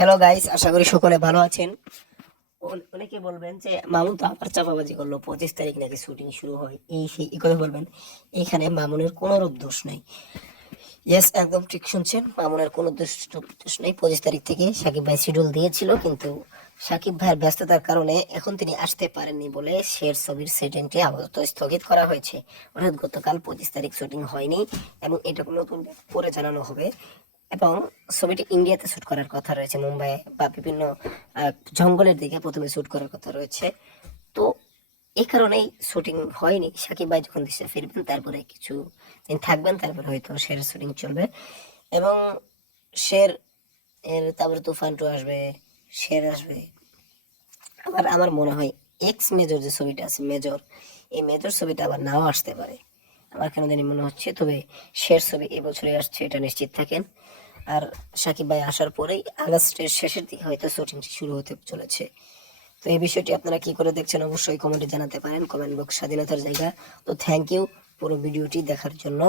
Hello guys আশা করি সকলে ভালো আছেন। অনেকে বলবেন যে, মামুন তো আবার চাপাবাজি করল, পঁচিশ তারিখ নাকি শুটিং শুরু হয়, এই সেই এই কথা বলবেন। এখানে মামুনের কোনো রূপ দোষ নেই। ইয়েস একদম ঠিক শুনছেন, মামুনের কোনো দোষ দোষ নেই। পঁচিশ তারিখ থেকে সাকিব ভাই শিডিউল দিয়েছিল, কিন্তু সাকিব ভাইয়ের ব্যস্ততার কারণে এখন তিনি আসতে পারেননি বলে শের ছবির সেটিংটি আপাতত স্থগিত করা হয়েছে। অর্থাৎ গতকাল পঁচিশ তারিখ শুটিং হয়নি, এবং এটা নতুন পরে জানানো হবে। এবং ছবিটি ইন্ডিয়াতে শুট করার কথা রয়েছে মুম্বাই বা বিভিন্ন জঙ্গলের দিকে প্রথমে শুট করার কথা রয়েছে। তো এই কারণেই শুটিং হয়নি। সাকিব ভাই যখন দেশে ফিরবেন, তারপরে কিছু দিন থাকবেন, তারপরে হয়তো শের শুটিং চলবে। এবং শের এর তারপরে তুফান টু আসবে শের আসবে। আবার আমার মনে হয় এক্স মেজর যে ছবিটা আছে মেজর এই মেজর ছবিটা আবার নাও আসতে পারে। আমার কেন জানি মনে হচ্ছে, তবে শের ছবি এবছরে আসছে, এটা নিশ্চিত থাকেন। আর সাকিব ভাই আসার পরেই আগস্টের শেষের দিকে হয়তো শুটিংটি শুরু হতে চলেছে। তো এই বিষয়টি আপনারা কি করে দেখছেন অবশ্যই কমেন্টে জানাতে পারেন। কমেন্ট বক্স স্বাধীনতার জায়গা। তো থ্যাংক ইউ পুরো ভিডিওটি দেখার জন্য।